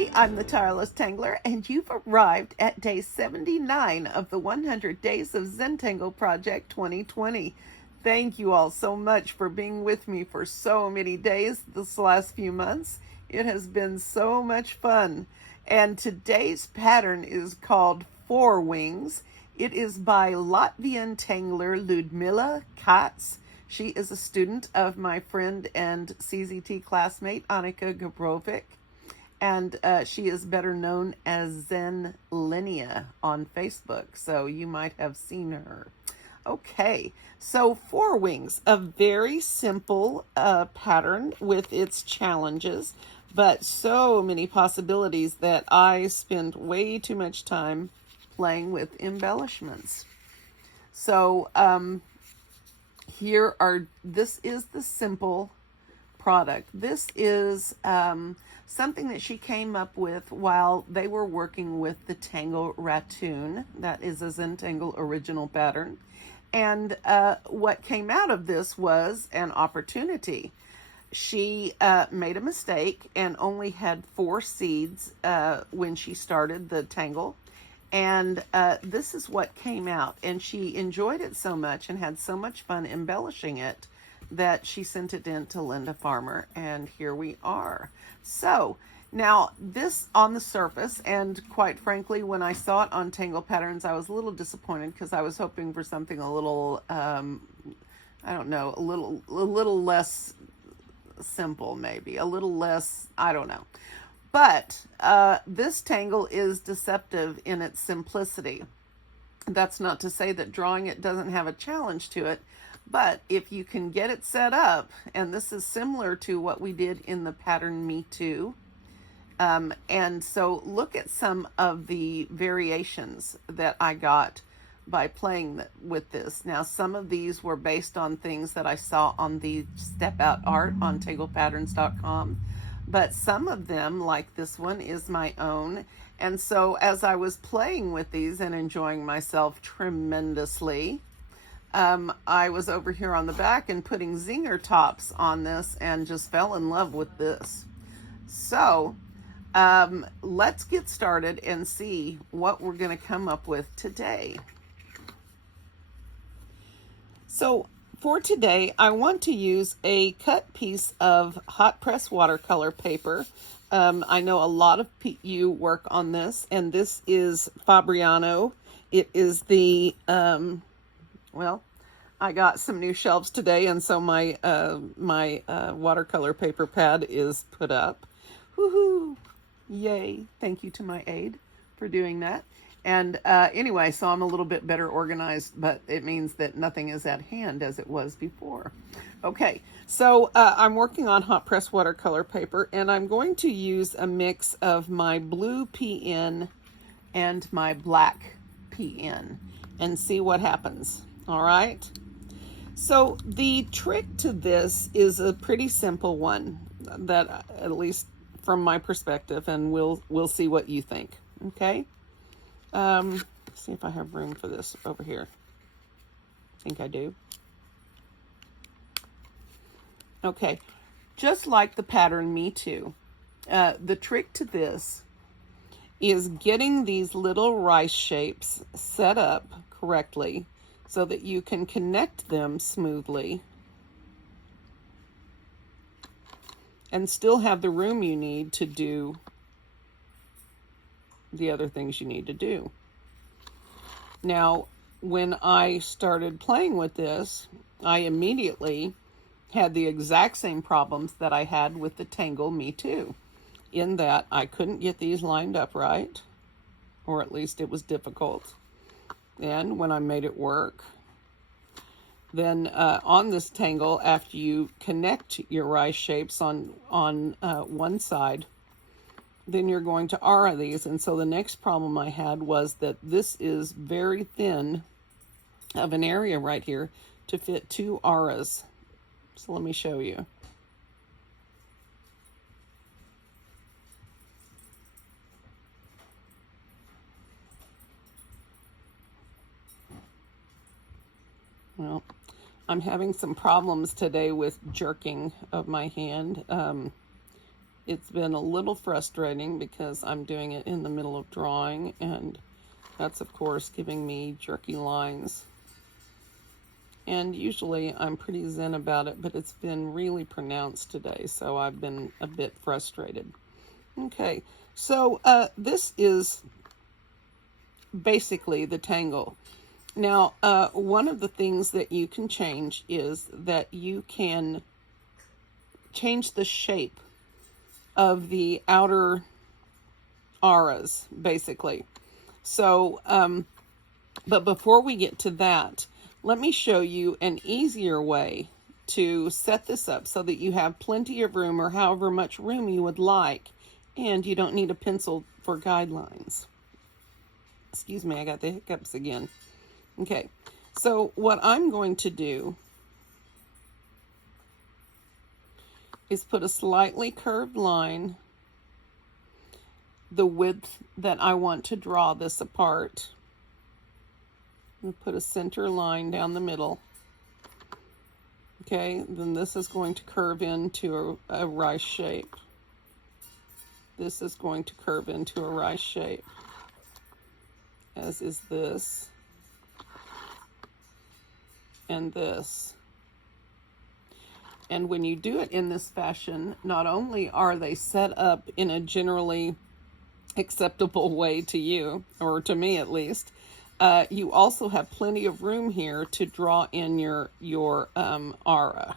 everybody. I'm the tireless tangler, and you've arrived at day 79 of the 100 Days of Zentangle Project 2020. Thank you all so much for being with me for so many days this last few months. It has been so much fun. And today's pattern is called ForWings. It is by Latvian tangler Ludmilla Katz. She is a student of my friend and CZT classmate Annika Gabrovic, and she is better known as Zentangle on Facebook, so you might have seen her. Okay, so ForWings, a very simple pattern with its challenges, but so many possibilities that I spend way too much time playing with embellishments. So this is the simple product. This is something that she came up with while they were working with the Tangle Ratoon. That is a Zentangle original pattern. And what came out of this was an opportunity. She made a mistake and only had 4 seeds when she started the tangle. And this is what came out. And she enjoyed it so much and had so much fun embellishing it that she sent it in to Linda Farmer. And here we are. So now this on the surface, and quite frankly, when I saw it on Tangle Patterns, I was a little disappointed because I was hoping for something a little, I don't know, a little less simple, maybe a little less, I don't know. But this tangle is deceptive in its simplicity. That's not to say that drawing it doesn't have a challenge to it, but if you can get it set up, and this is similar to what we did in the pattern Me Too, and so look at some of the variations that I got by playing with this. Now, some of these were based on things that I saw on the Step Out Art on tanglepatterns.com. But some of them, like this one, is my own. And so as I was playing with these and enjoying myself tremendously, I was over here on the back and putting zinger tops on this and just fell in love with this. So let's get started and see what we're going to come up with today. So for today, I want to use a cut piece of hot press watercolor paper. I know a lot of you work on this, and this is Fabriano. It is the, well, I got some new shelves today, and so my watercolor paper pad is put up. Woohoo! Yay! Thank you to my aide for doing that. And anyway, so I'm a little bit better organized, but it means that nothing is at hand as it was before. Okay, so I'm working on hot press watercolor paper, and I'm going to use a mix of my blue PN and my black PN and see what happens. All right. So the trick to this is a pretty simple one, that at least from my perspective, and we'll see what you think. Okay. See if I have room for this over here. I think I do. Okay, just like the pattern Me Too, the trick to this is getting these little rice shapes set up correctly so that you can connect them smoothly and still have the room you need to do the other things you need to do. Now, when I started playing with this, I immediately had the exact same problems that I had with the Tangle Me Too, in that I couldn't get these lined up right, or at least it was difficult. And when I made it work, then on this tangle, after you connect your rice shapes on one side, then you're going to aura these. And so the next problem I had was that this is very thin of an area right here to fit 2 auras. So let me show you. Well, I'm having some problems today with jerking of my hand. it's been a little frustrating because I'm doing it in the middle of drawing, and that's of course giving me jerky lines. And usually I'm pretty zen about it, but it's been really pronounced today, so I've been a bit frustrated. Okay, so this is basically the tangle. Now, one of the things that you can change is that you can change the shape of the outer auras, basically. So, but before we get to that, let me show you an easier way to set this up so that you have plenty of room, or however much room you would like, and you don't need a pencil for guidelines. Excuse me, I got the hiccups again. Okay, so what I'm going to do is put a slightly curved line the width that I want to draw this apart. I'm going to put a center line down the middle. Okay, then this is going to curve into a rice shape. This is going to curve into a rice shape, as is this and this. And when you do it in this fashion, not only are they set up in a generally acceptable way to you, or to me at least, you also have plenty of room here to draw in your aura.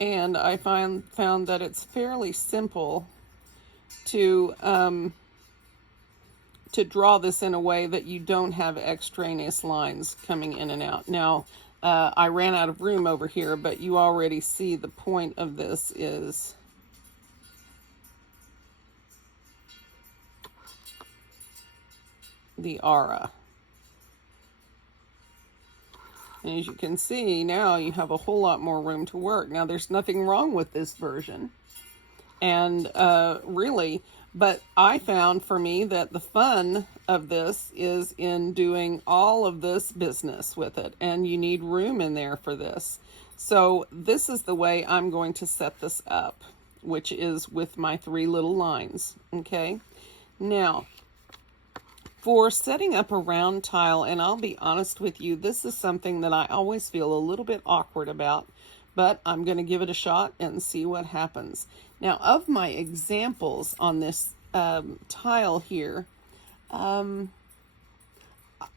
And I found that it's fairly simple to draw this in a way that you don't have extraneous lines coming in and out. Now, I ran out of room over here, but you already see the point of this is the aura. And as you can see, now you have a whole lot more room to work. Now, there's nothing wrong with this version. And really, but I found for me that the fun of this is in doing all of this business with it. And you need room in there for this. So this is the way I'm going to set this up, which is with my 3 little lines. Okay. Now, for setting up a round tile, and I'll be honest with you, this is something that I always feel a little bit awkward about, but I'm going to give it a shot and see what happens. Now, of my examples on this tile here, I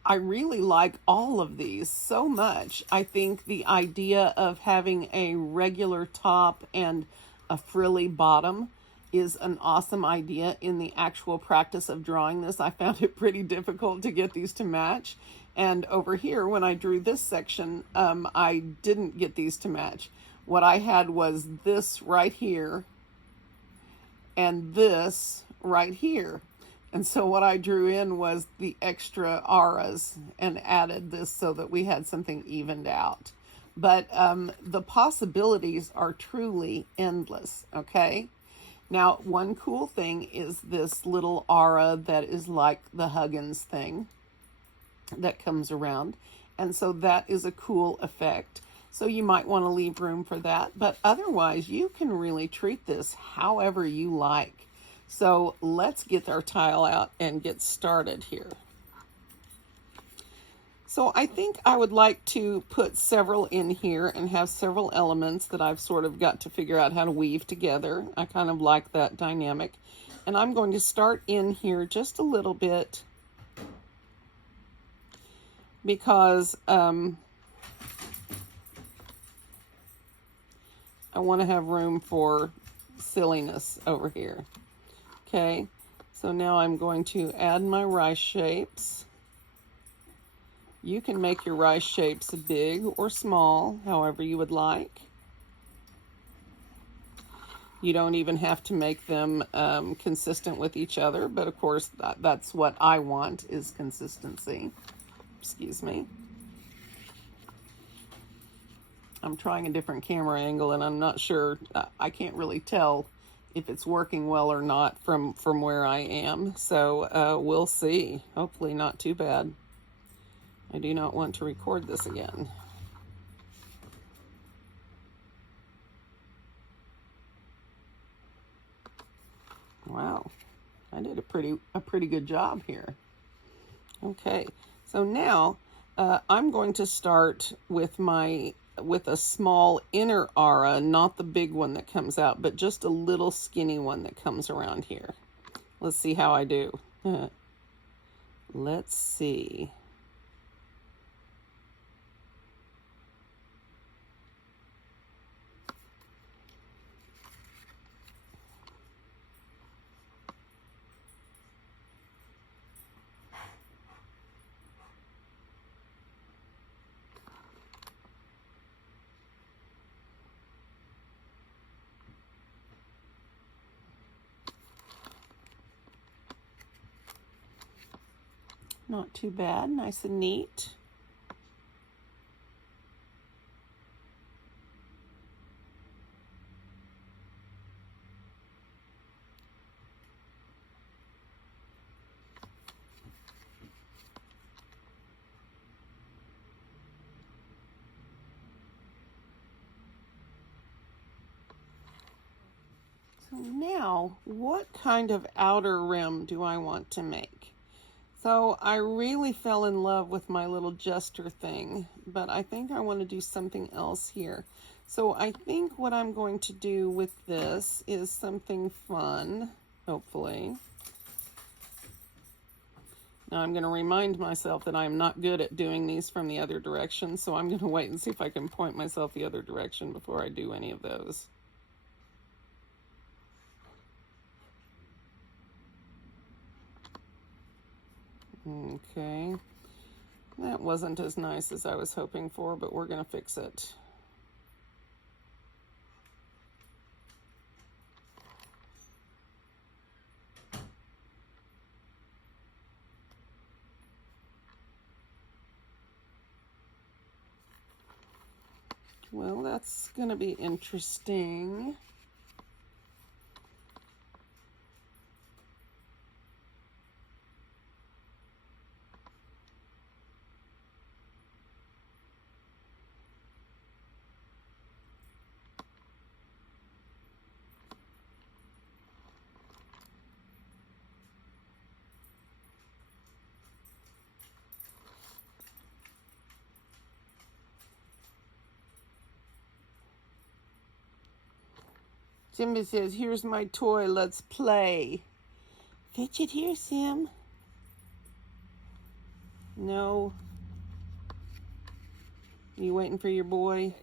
really like all of these so much. I think the idea of having a regular top and a frilly bottom is an awesome idea in the actual practice of drawing this. I found it pretty difficult to get these to match. And over here, when I drew this section, I didn't get these to match. What I had was this right here and this right here. And so what I drew in was the extra auras and added this so that we had something evened out. But the possibilities are truly endless, okay? Now, one cool thing is this little aura that is like the Huggins thing that comes around. And so that is a cool effect. So you might want to leave room for that. But otherwise, you can really treat this however you like. So let's get our tile out and get started here. So I think I would like to put several in here and have several elements that I've sort of got to figure out how to weave together. I kind of like that dynamic. And I'm going to start in here just a little bit because I want to have room for silliness over here. Okay, so now I'm going to add my rice shapes. You can make your rice shapes big or small, however you would like. You don't even have to make them consistent with each other, but of course that's what I want, is consistency. Excuse me. I'm trying a different camera angle and I'm not sure, I can't really tell if it's working well or not from where I am. So we'll see. Hopefully not too bad. I do not want to record this again. Wow, I did a pretty good job here. Okay, so now I'm going to start with a small inner aura, not the big one that comes out, but just a little skinny one that comes around here. Let's see how I do. Let's see. Not too bad, nice and neat. So now, what kind of outer rim do I want to make? So I really fell in love with my little jester thing, but I think I want to do something else here. So I think what I'm going to do with this is something fun, hopefully. Now I'm going to remind myself that I'm not good at doing these from the other direction, so I'm going to wait and see if I can point myself the other direction before I do any of those. Okay, that wasn't as nice as I was hoping for, but we're going to fix it. Well, that's going to be interesting. Simba says, here's my toy, let's play. Fetch it here, Sim. No. You waiting for your boy?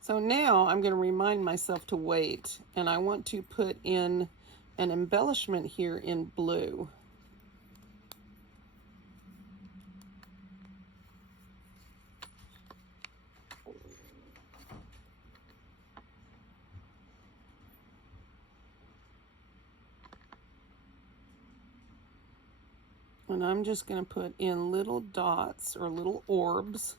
So now I'm going to remind myself to wait, and I want to put in an embellishment here in blue. And I'm just going to put in little dots or little orbs.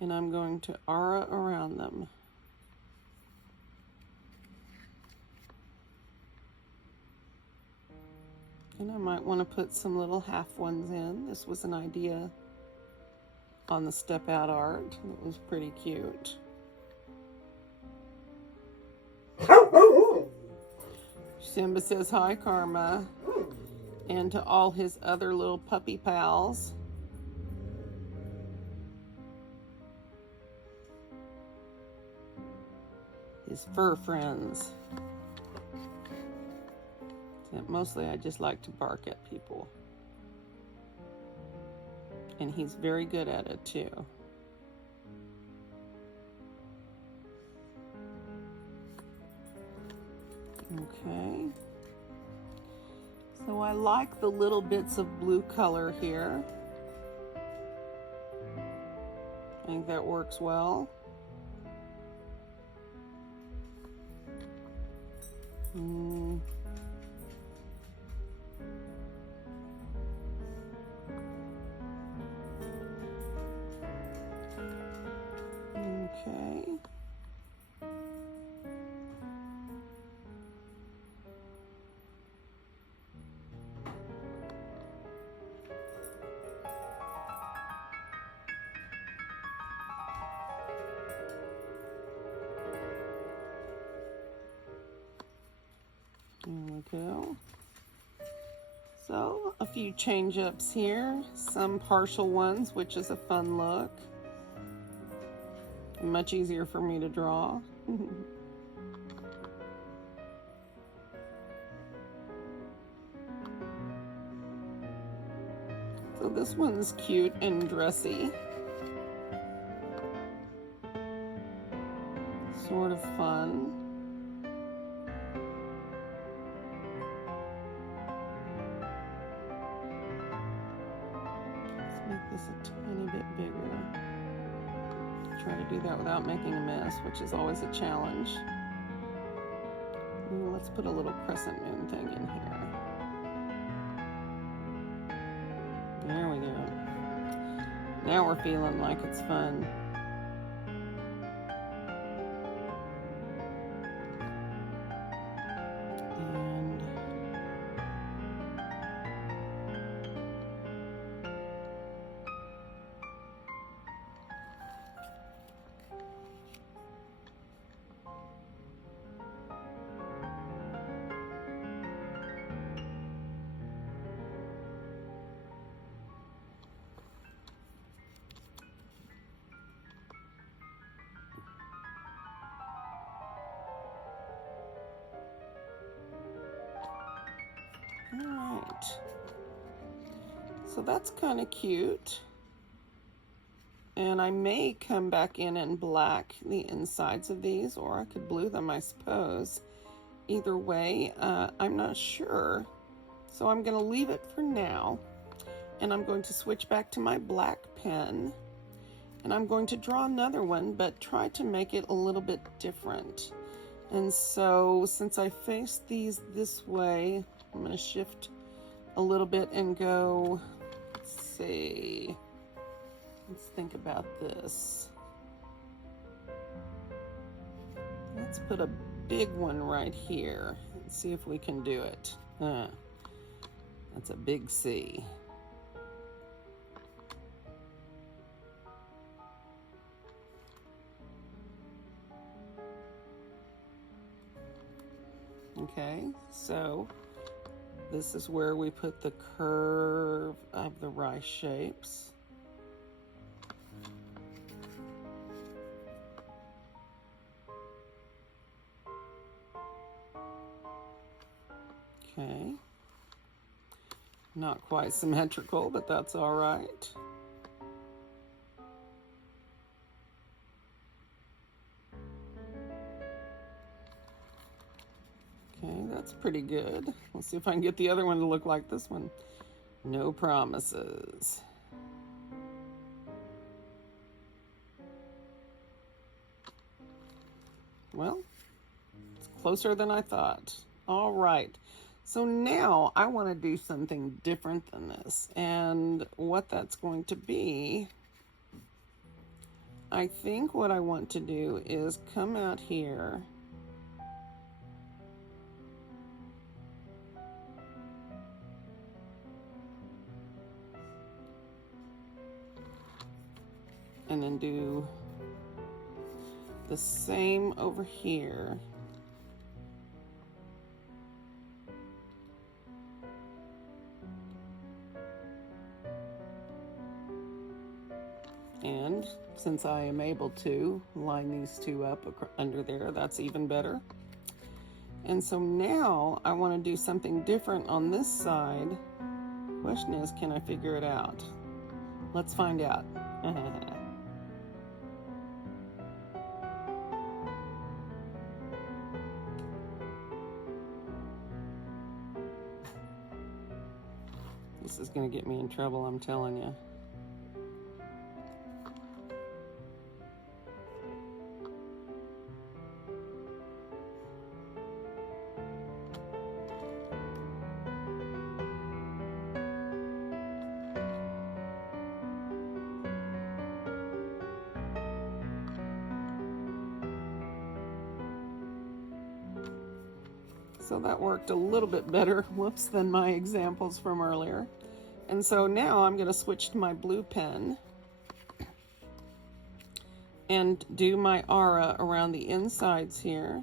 And I'm going to aura around them. And I might want to put some little half ones in. This was an idea on the step out art. It was pretty cute. Simba says hi, Karma, and to all his other little puppy pals. His fur friends. And mostly I just like to bark at people. And he's very good at it too. Okay. So I like the little bits of blue color here. I think that works well. Okay. There we go. So a few change ups here, some partial ones, which is a fun look. Much easier for me to draw. So this one's cute and dressy. Sort of fun. Let's make this a tiny bit bigger. Try to do that without making a mess, which is always a challenge. Ooh, let's put a little crescent moon thing in here. There we go. Now we're feeling like it's fun. Alright, so that's kind of cute, and I may come back in and black the insides of these, or I could blue them, I suppose. Either way, I'm not sure, so I'm going to leave it for now, and I'm going to switch back to my black pen, and I'm going to draw another one, but try to make it a little bit different. And so since I face these this way, I'm going to shift a little bit and go, let's see, let's think about this. Let's put a big one right here and see if we can do it. That's a big C. Okay, so this is where we put the curve of the rice shapes. Okay, not quite symmetrical, but that's all right. Okay, that's pretty good. Let's see if I can get the other one to look like this one. No promises. Well, it's closer than I thought. All right. So now I want to do something different than this. And what that's going to be, I think what I want to do is come out here and then do the same over here. And since I am able to line these two up under there, that's even better. And so now I want to do something different on this side. Question is, can I figure it out? Let's find out. This is going to get me in trouble, I'm telling you. So that worked a little bit better, whoops, than my examples from earlier. And so now I'm going to switch to my blue pen and do my aura around the insides here.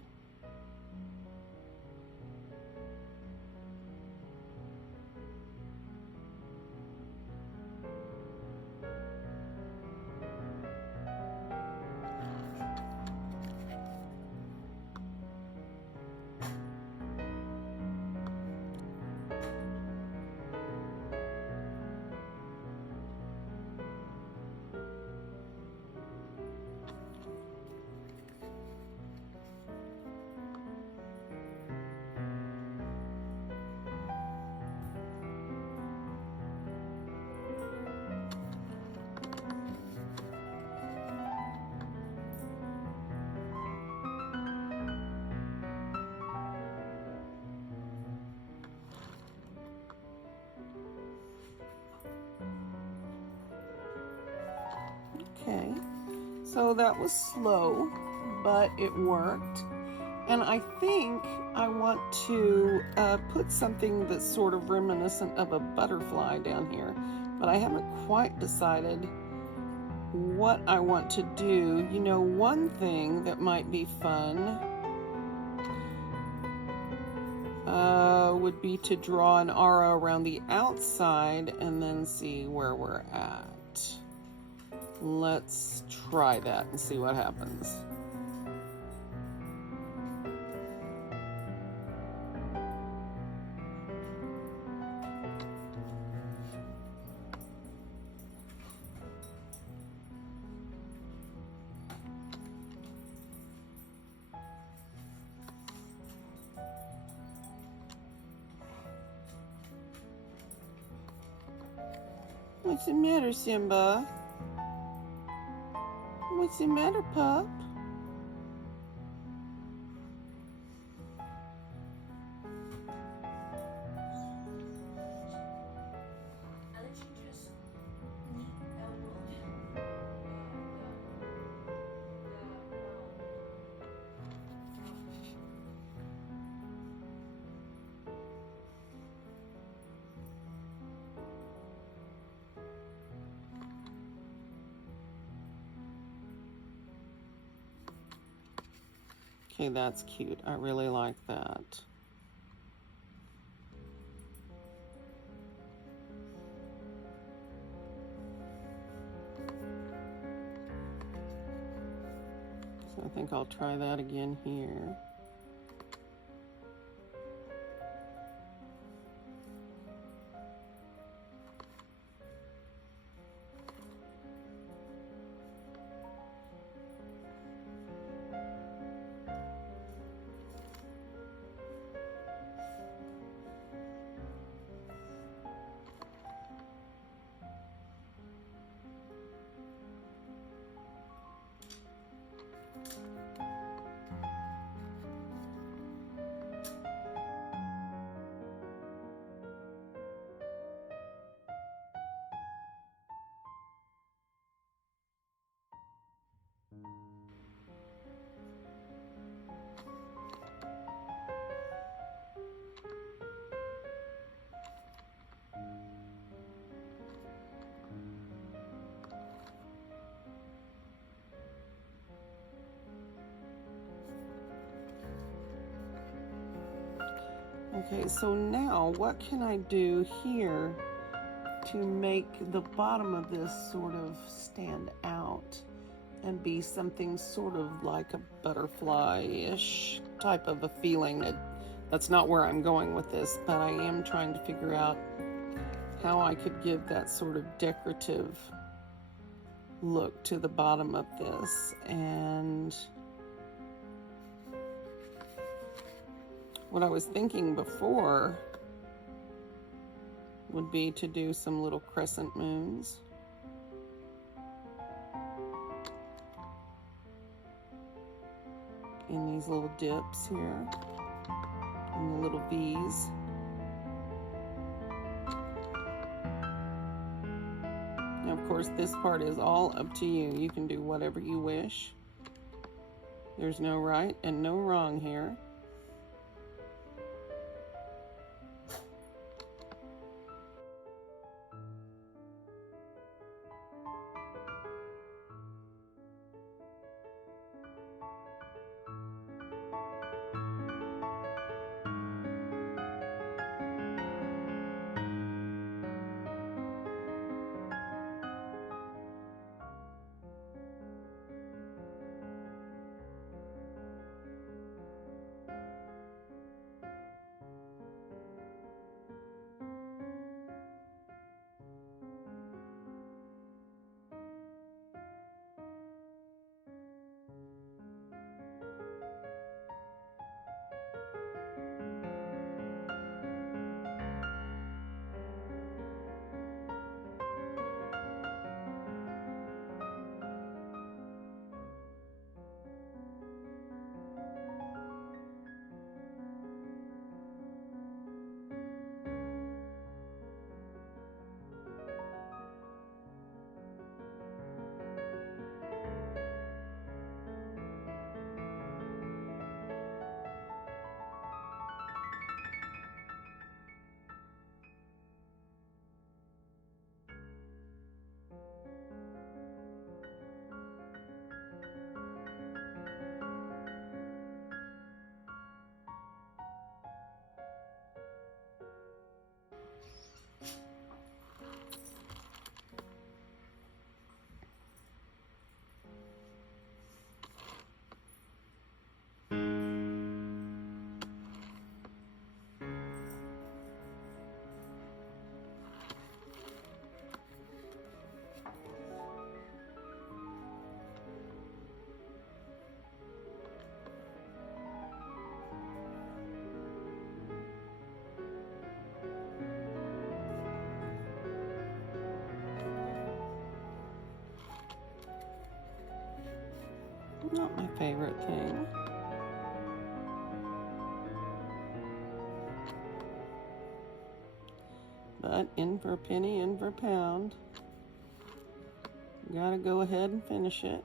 Okay, so that was slow, but it worked. And I think I want to put something that's sort of reminiscent of a butterfly down here, but I haven't quite decided what I want to do. You know, one thing that might be fun would be to draw an aura around the outside and then see where we're at. Let's try that and see what happens. What's the matter, Simba? What's the matter, pup? Okay, that's cute. I really like that. So I think I'll try that again here. Okay, so now what can I do here to make the bottom of this sort of stand out and be something sort of like a butterfly-ish type of a feeling? That's not where I'm going with this, but I am trying to figure out how I could give that sort of decorative look to the bottom of this. And what I was thinking before would be to do some little crescent moons. In these little dips here, and the little V's. Now, of course, this part is all up to you. You can do whatever you wish. There's no right and no wrong here. Not my favorite thing. But in for a penny, in for a pound. Gotta go ahead and finish it.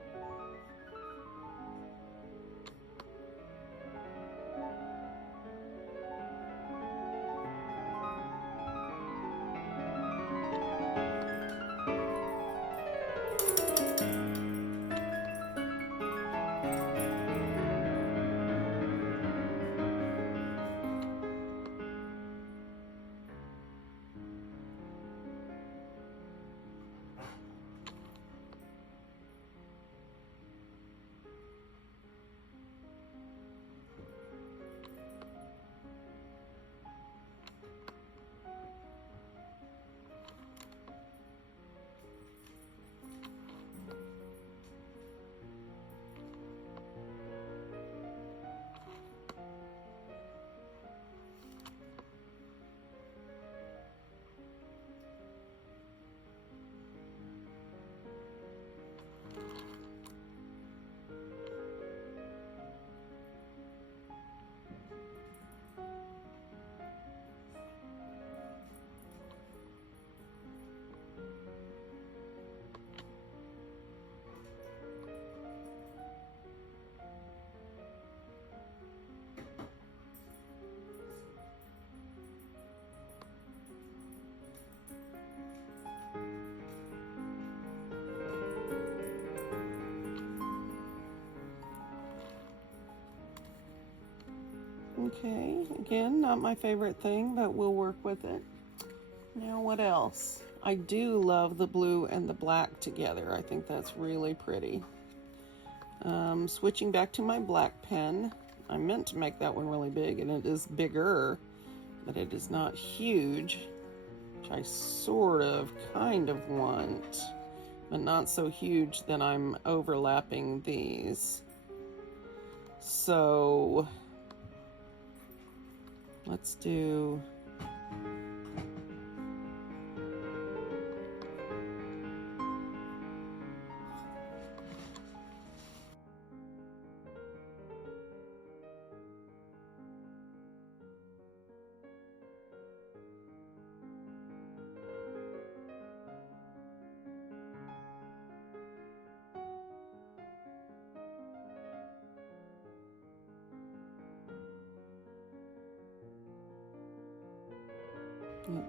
Okay, again, not my favorite thing, but we'll work with it. Now what else? I do love the blue and the black together. I think that's really pretty. Switching back to my black pen. I meant to make that one really big, and it is bigger, but it is not huge, which I kind of want, but not so huge that I'm overlapping these. So let's do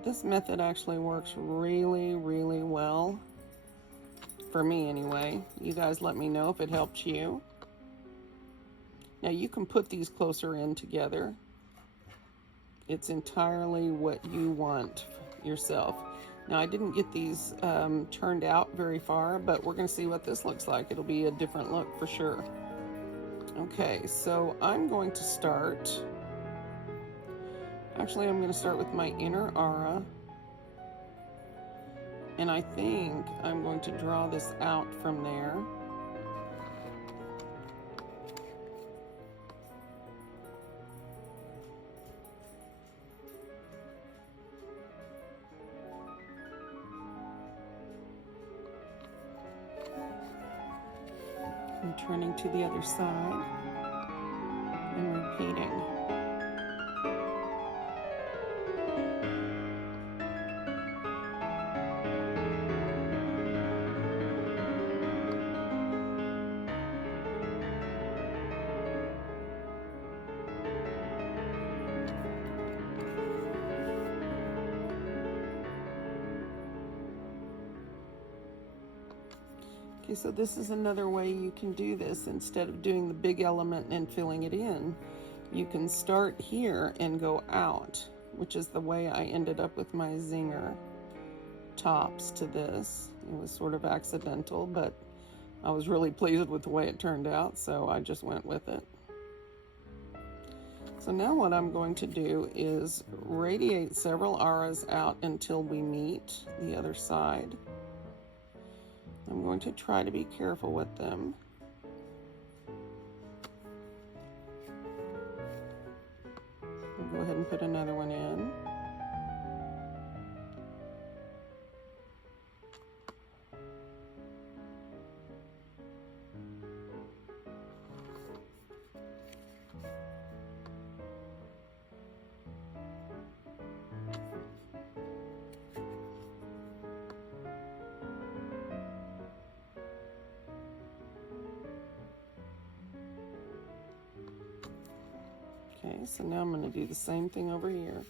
this method actually works really, really well. For me anyway. You guys let me know if it helps you. Now you can put these closer in together. It's entirely what you want yourself. Now I didn't get these turned out very far, but we're going to see what this looks like. It'll be a different look for sure. Okay, so I'm going to start. Actually, I'm going to start with my inner aura. And I think I'm going to draw this out from there. I'm turning to the other side and repeating. Okay, so this is another way you can do this. Instead of doing the big element and filling it in, you can start here and go out, which is the way I ended up with my zinger tops to this. It was sort of accidental, but I was really pleased with the way it turned out, so I just went with it. So now what I'm going to do is radiate several auras out until we meet the other side. I'm going to try to be careful with them. I'll go ahead and put another one in. Okay, so now I'm going to do the same thing over here.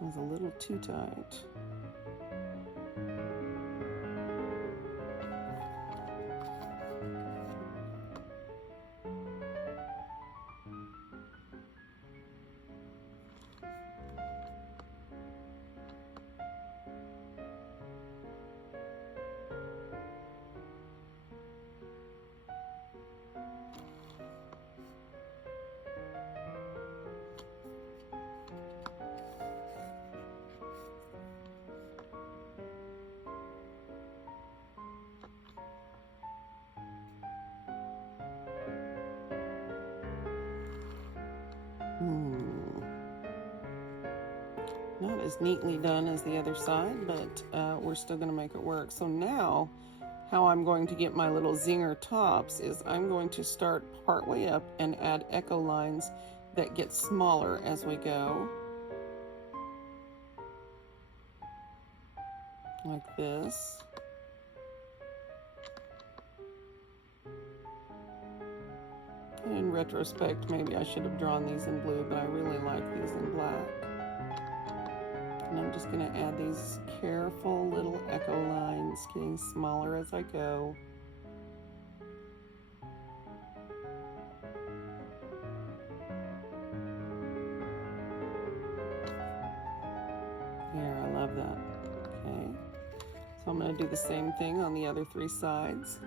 It was a little too tight. Not as neatly done as the other side, but we're still going to make it work. So now, how I'm going to get my little zinger tops is I'm going to start partway up and add echo lines that get smaller as we go. Like this. In retrospect, maybe I should have drawn these in blue, but I really like these in black. And I'm just going to add these careful little echo lines, getting smaller as I go. Here, I love that. Okay. So I'm going to do the same thing on the other three sides.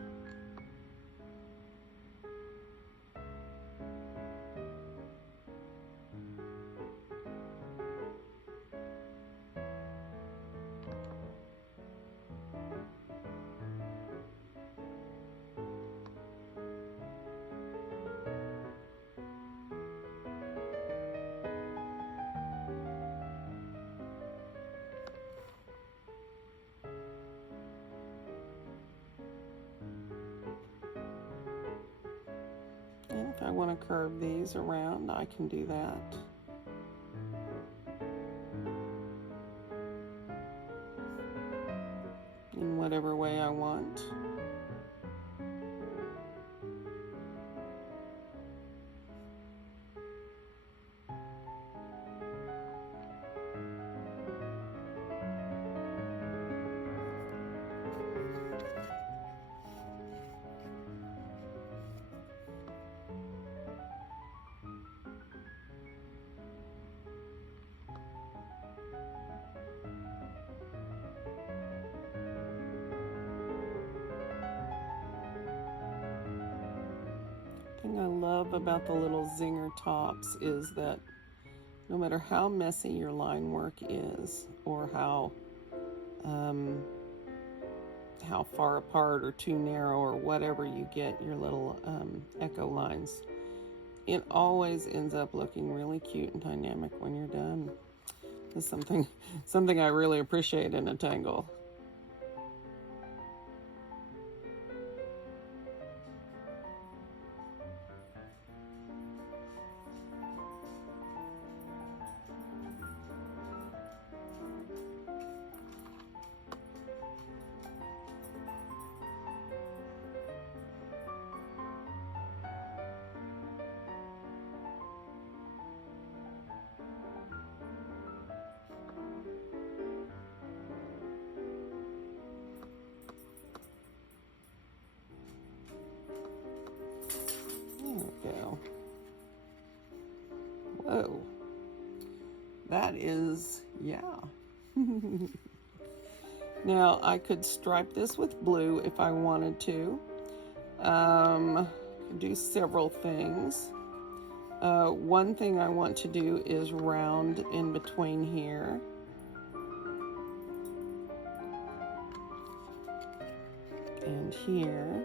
If I want to curve these around, I can do that. In whatever way I want. Thing I love about the little zinger tops is that no matter how messy your line work is, or how far apart or too narrow or whatever you get your little echo lines, it always ends up looking really cute and dynamic when you're done. It's something I really appreciate in a tangle. Go. Whoa. That is, yeah. Now I could stripe this with blue if I wanted to. Do several things. One thing I want to do is round in between here. And here.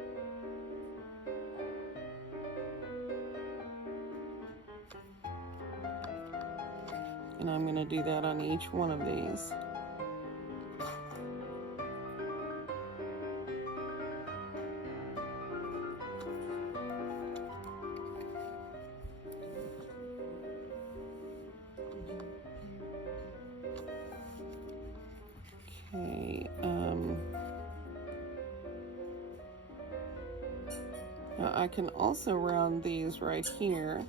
And I'm going to do that on each one of these. Now I can also round these right here.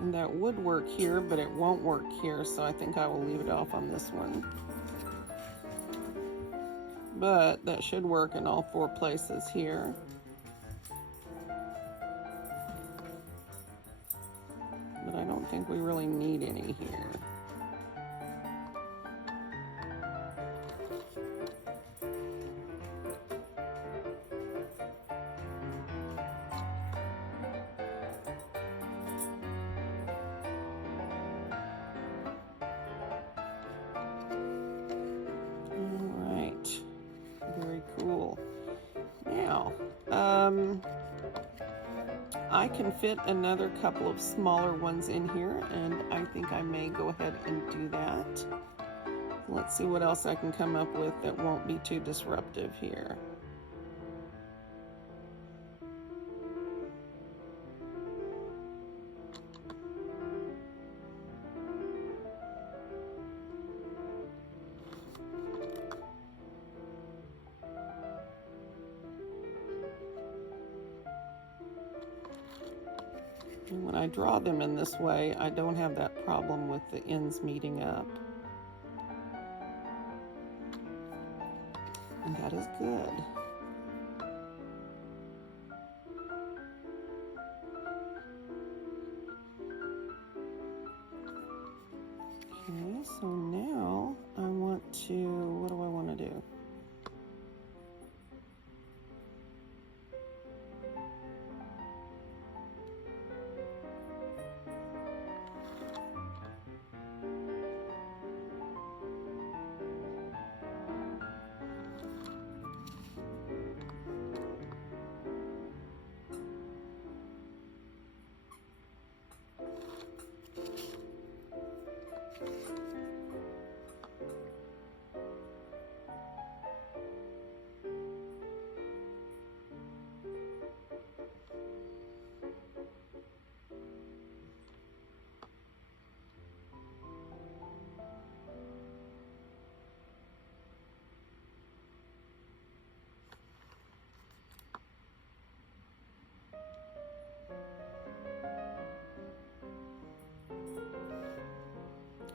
And that would work here, but it won't work here, so I think I will leave it off on this one. But that should work in all 4 places here. But I don't think we really need any here. I can fit another couple of smaller ones in here, and I think I may go ahead and do that. Let's see what else I can come up with that won't be too disruptive here. And when I draw them in this way, I don't have that problem with the ends meeting up. And that is good. Okay, so now I want to, what do I want to do?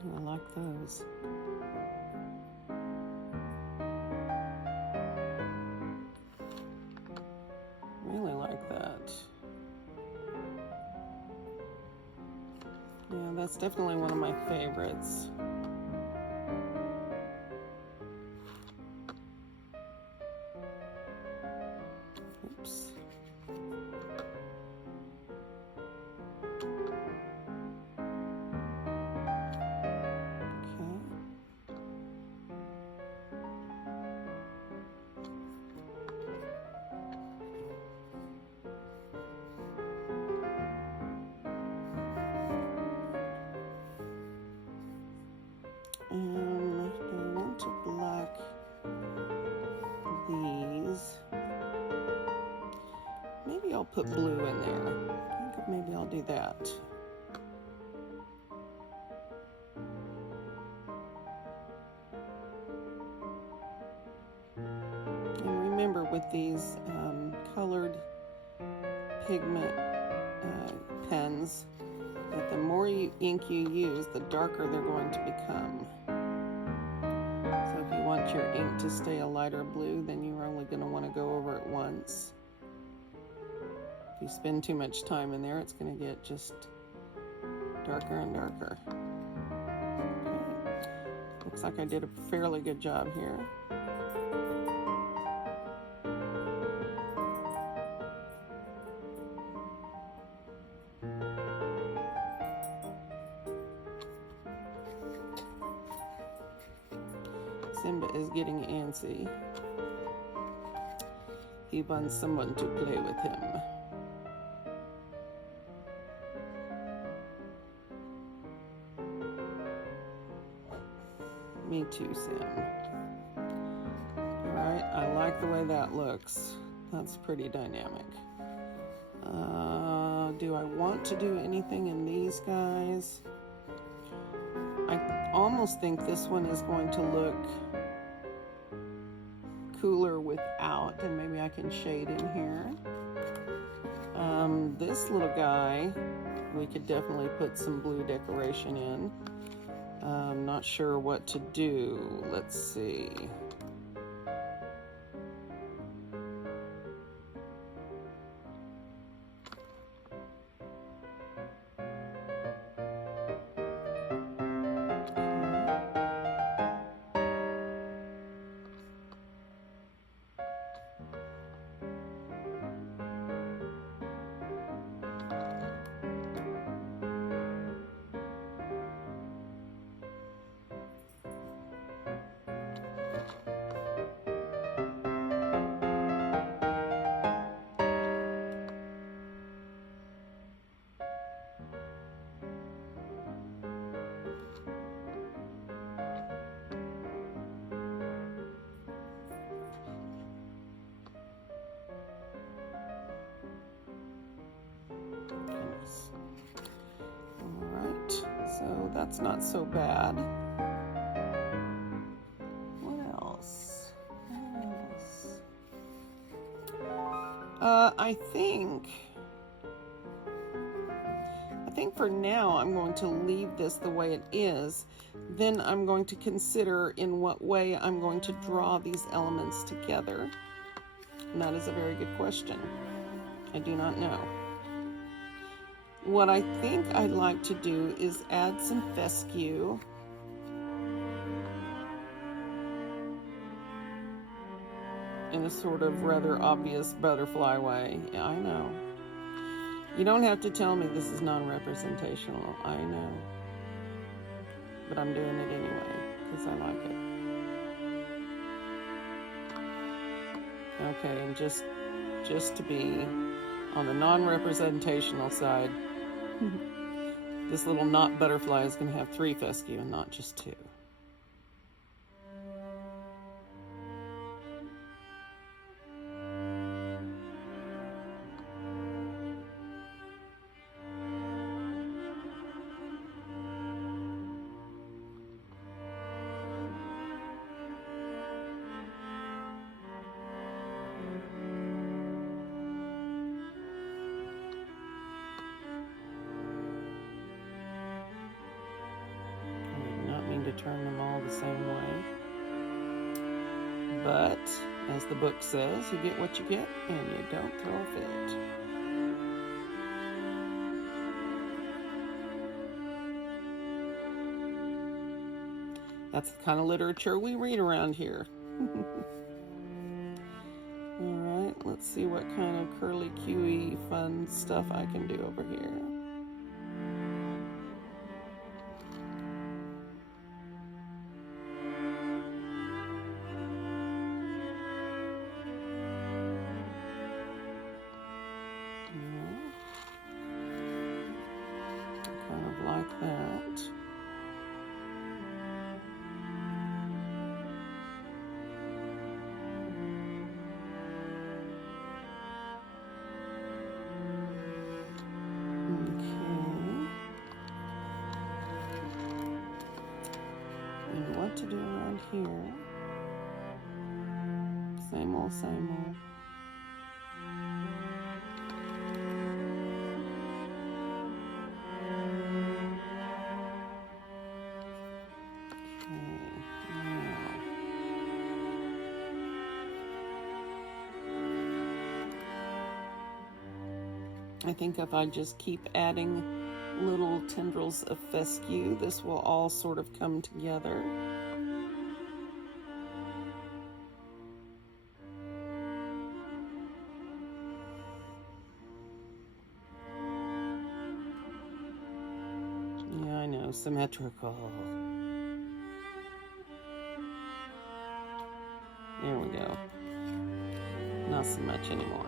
I like those. Really like that. Yeah, that's definitely one of my favorites. Oops. And I want to black these. Maybe I'll put blue in there. I think maybe I'll do that. And remember with these colored pigment pens, that the more ink you use, the darker they're going to become. So if you want your ink to stay a lighter blue, then you're only going to want to go over it once. If you spend too much time in there, it's going to get just darker and darker. Okay. Looks like I did a fairly good job here. Simba is getting antsy. He wants someone to play with him. Me too, Sam. Alright, I like the way that looks. That's pretty dynamic. Do I want to do anything in these guys? almost think this one is going to look cooler without, and maybe I can shade in here. This little guy, we could definitely put some blue decoration in. I'm not sure what to do. Let's see. So that's not so bad. What else? I think for now I'm going to leave this the way it is. Then I'm going to consider in what way I'm going to draw these elements together. And that is a very good question. I do not know. What I think I'd like to do is add some fescue. In a sort of rather obvious butterfly way. Yeah, I know. You don't have to tell me this is non-representational. I know. But I'm doing it anyway because I like it. Okay, and just to be on the non-representational side, this little knot butterfly is going to have 3 fescue and not just 2. To turn them all the same way, but as the book says, you get what you get and you don't throw a fit. That's the kind of literature we read around here. Alright, let's see what kind of curly Q-y fun stuff I can do over here. Like that. Okay. And what to do around here? Same old, same old. I think if I just keep adding little tendrils of fescue, this will all sort of come together. Yeah, I know, symmetrical. There we go. Not so much anymore.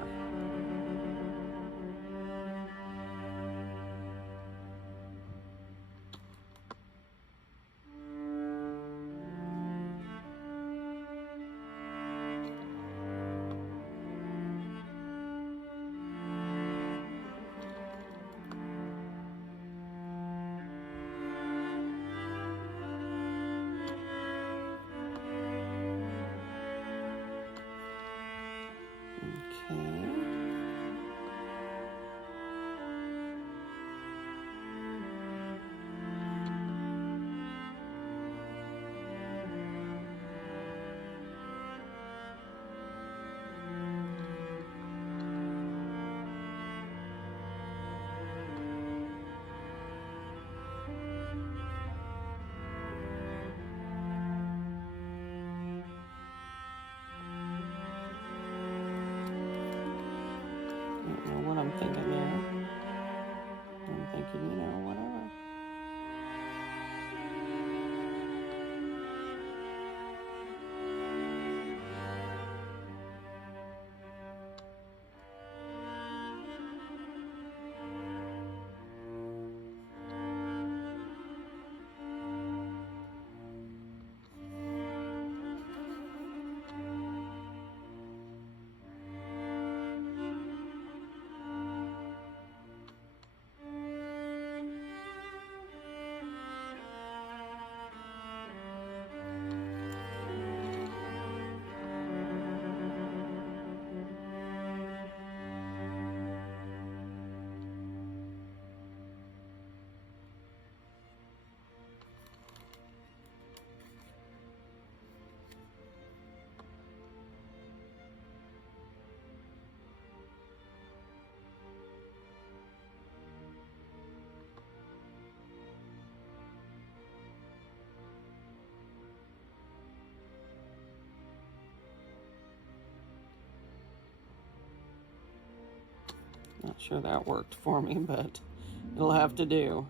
What I'm thinking there. I'm thinking, you know, whatever. Not sure that worked for me, but it'll have to do.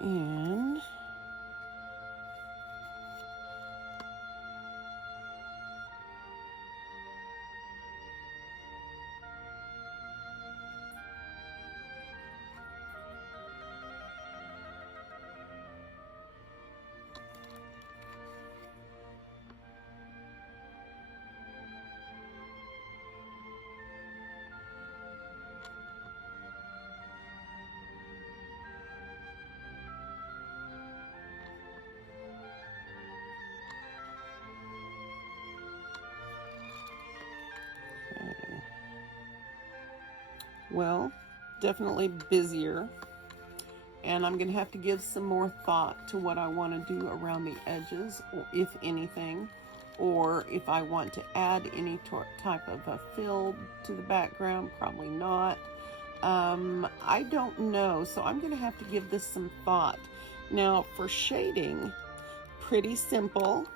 And well, definitely busier, and I'm gonna have to give some more thought to what I want to do around the edges, or if anything, or if I want to add any type of a fill to the background. Probably not. I don't know, so I'm gonna have to give this some thought. Now for shading, pretty simple.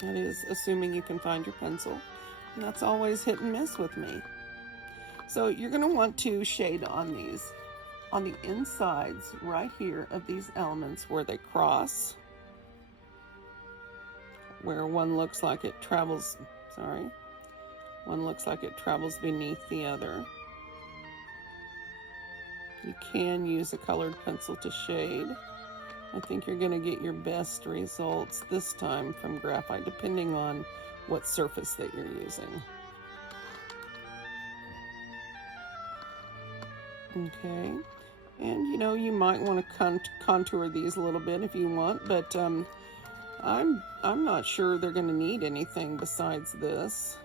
That is assuming you can find your pencil. And that's always hit and miss with me. So you're going to want to shade on these, on the insides right here of these elements where they cross. Where one looks like it travels, one looks like it travels beneath the other. You can use a colored pencil to shade. I think you're going to get your best results this time from graphite, depending on what surface that you're using. Okay, and you know, you might want to contour these a little bit if you want, but I'm not sure they're going to need anything besides this.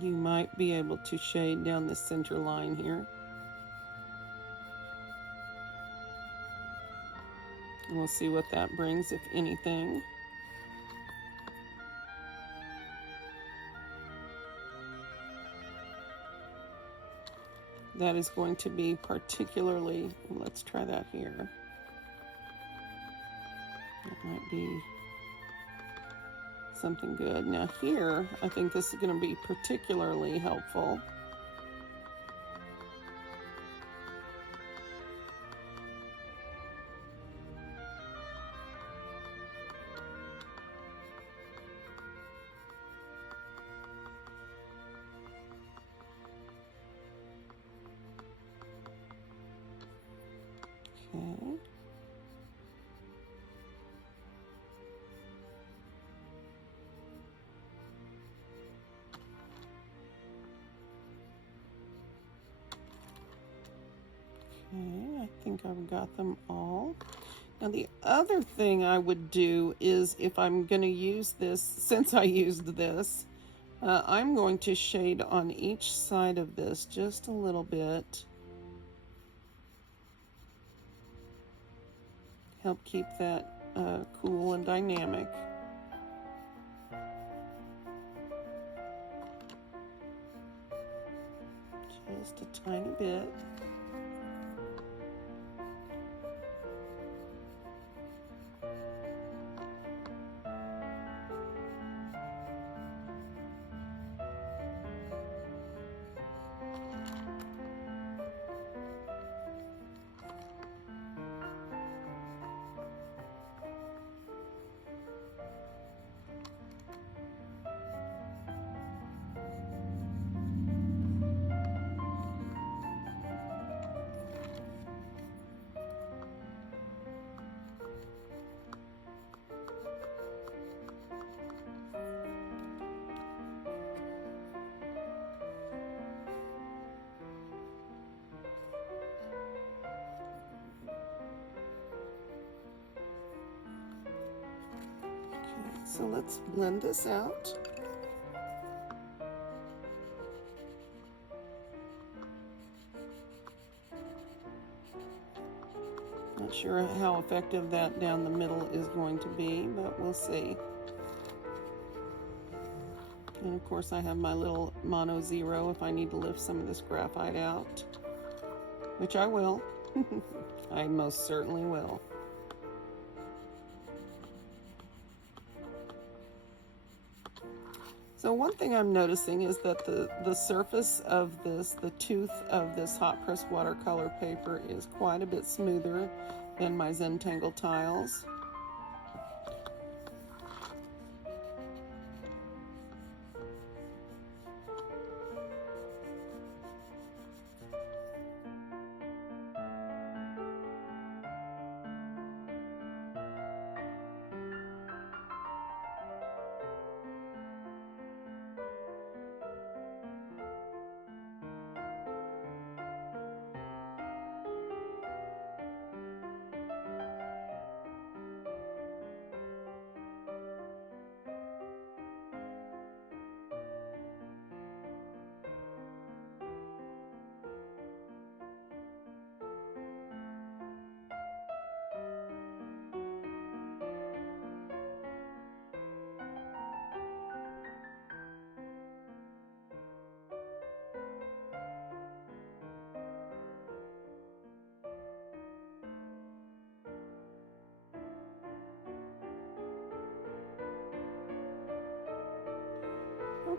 You might be able to shade down the center line here. And we'll see what that brings, if anything. That is going to be particularly, let's try that here. That might be something good. Now here, I think this is going to be particularly helpful. Okay. Okay, I think I've got them all. Now the other thing I would do is, if I'm going to use this, since I used this, I'm going to shade on each side of this just a little bit. Help keep that cool and dynamic. Just a tiny bit. So let's blend this out. Not sure how effective that down the middle is going to be, but we'll see. And of course I have my little mono zero if I need to lift some of this graphite out, which I will. I most certainly will. So one thing I'm noticing is that the surface of this, the tooth of this hot press watercolor paper is quite a bit smoother than my Zentangle tiles.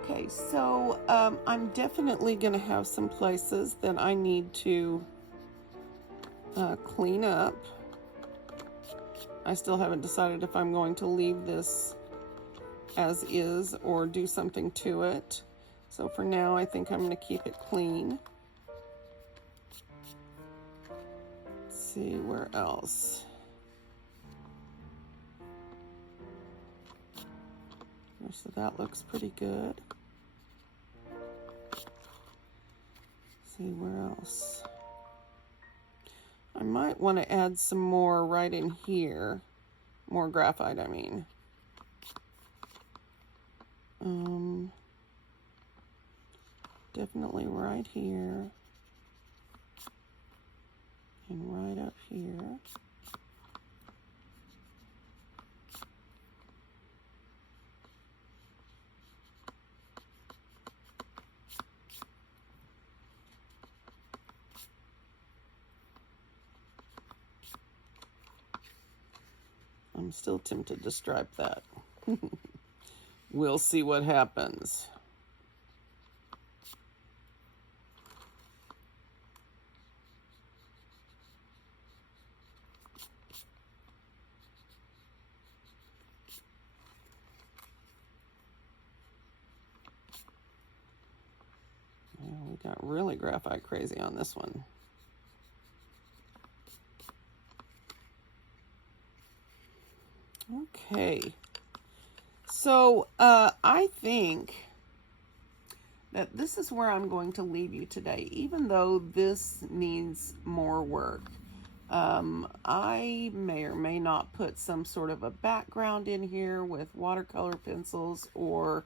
Okay, so I'm definitely going to have some places that I need to clean up. I still haven't decided if I'm going to leave this as is or do something to it. So for now, I think I'm going to keep it clean. Let's see, where else? So that looks pretty good. See where else. I might want to add some more right in here. More graphite, I mean. Definitely right here. And right up here. I'm still tempted to stripe that. We'll see what happens. Yeah, we got really graphite crazy on this one. Okay. So I think that this is where I'm going to leave you today, even though this needs more work. I may or may not put some sort of a background in here with watercolor pencils, or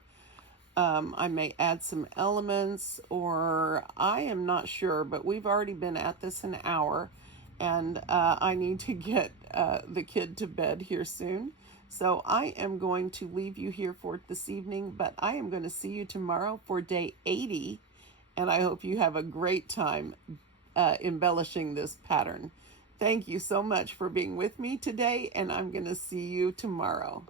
I may add some elements, or I am not sure, but we've already been at this an hour, and I need to get the kid to bed here soon. So I am going to leave you here for this evening, but I am going to see you tomorrow for day 80, and I hope you have a great time embellishing this pattern. Thank you so much for being with me today, and I'm going to see you tomorrow.